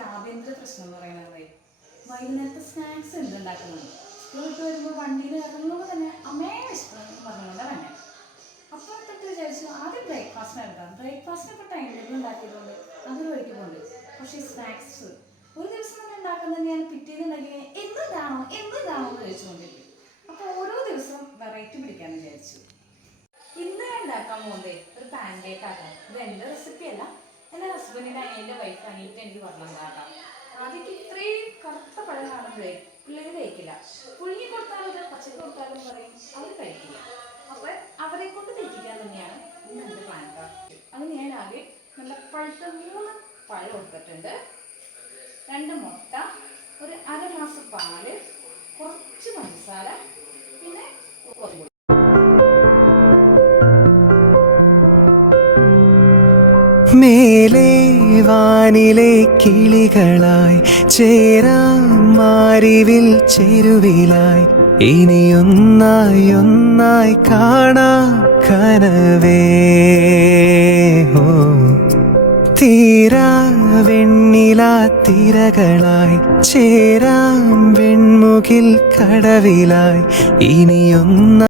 ഒരു ആഭ്യന്തര പ്രശ്നം എന്ന് പറയുന്നത് വൈകുന്നേരത്തെ സ്നാക്സ് എന്തുണ്ടാക്കുന്നത്. സ്കൂൾ വിട്ട് വരുമ്പോൾ വണ്ടിയിൽ ഇറങ്ങുമ്പോൾ തന്നെ അമ്മേ വിശക്കുന്നു പറഞ്ഞുകൊണ്ട് തന്നെ. അപ്പോൾ തൊട്ട് വിചാരിച്ചു ആദ്യം ബ്രേക്ക്ഫാസ്റ്റിന് എടുക്കാം. ബ്രേക്ക്ഫാസ്റ്റിന് ഇപ്പോൾ ടൈം ടേബിൾ ഉണ്ടാക്കിയതുകൊണ്ട് അതൊരു വഴിക്ക് പോകുന്നുണ്ട്. പക്ഷേ സ്നാക്സ് ഒരു ദിവസം തന്നെ ഉണ്ടാക്കുന്നത് ഞാൻ പിറ്റേന്ന് ഉണ്ടാക്കി എന്തുണ്ടാണോ എന്ന് ചോദിച്ചുകൊണ്ടിരിക്കും. അപ്പോൾ ഓരോ ദിവസവും വെറൈറ്റി പിടിക്കാമെന്ന് വിചാരിച്ചു. ഇന്ന് ഞാൻ ഉണ്ടാക്കാൻ പോകുന്നത് ഒരു പാൻ കേക്ക് ആക്കാം. ഇത് എൻ്റെ റെസിപ്പി അല്ല, എൻ്റെ ഹസ്ബൻഡിൻ്റെ അനിയൻ്റെ വൈഫ് അനിയറ്റ് എനിക്ക് പറഞ്ഞതാക്കാം. ആദ്യക്ക് ഇത്രയും കറുത്ത പഴം കാണുമ്പോഴേ പിള്ളേർ കഴിക്കില്ല. പുഴുങ്ങി കൊടുത്താലും പച്ചക്ക് കൊടുത്താലും പറയും അവർ കഴിക്കില്ല. അപ്പോൾ അവരെ കൊണ്ട് തെറ്റിക്കാൻ തന്നെയാണ് ഇന്ന് എൻ്റെ പ്ലാൻ. അത് ഞാൻ ആദ്യം നല്ല പഴുത്ത 3 പഴം എടുത്തിട്ടുണ്ട്, 2 മുട്ട, ഒരു അര ഗ്ലാസ് പാല്, കുറച്ച് പഞ്ചസാര, പിന്നെ കുറച്ച് മേലെ വാനിലെ കിളികളായി ചേരാം മാരിവിൽ ചെരുവിലായി ഇനിയൊന്നായി ഒന്നായി കാണാം കനവേ. തീരാ വെണ്ണിലാ തിരകളായി ചേരാം വെൺമുകിൽ കടവിലായി ഇനിയൊന്ന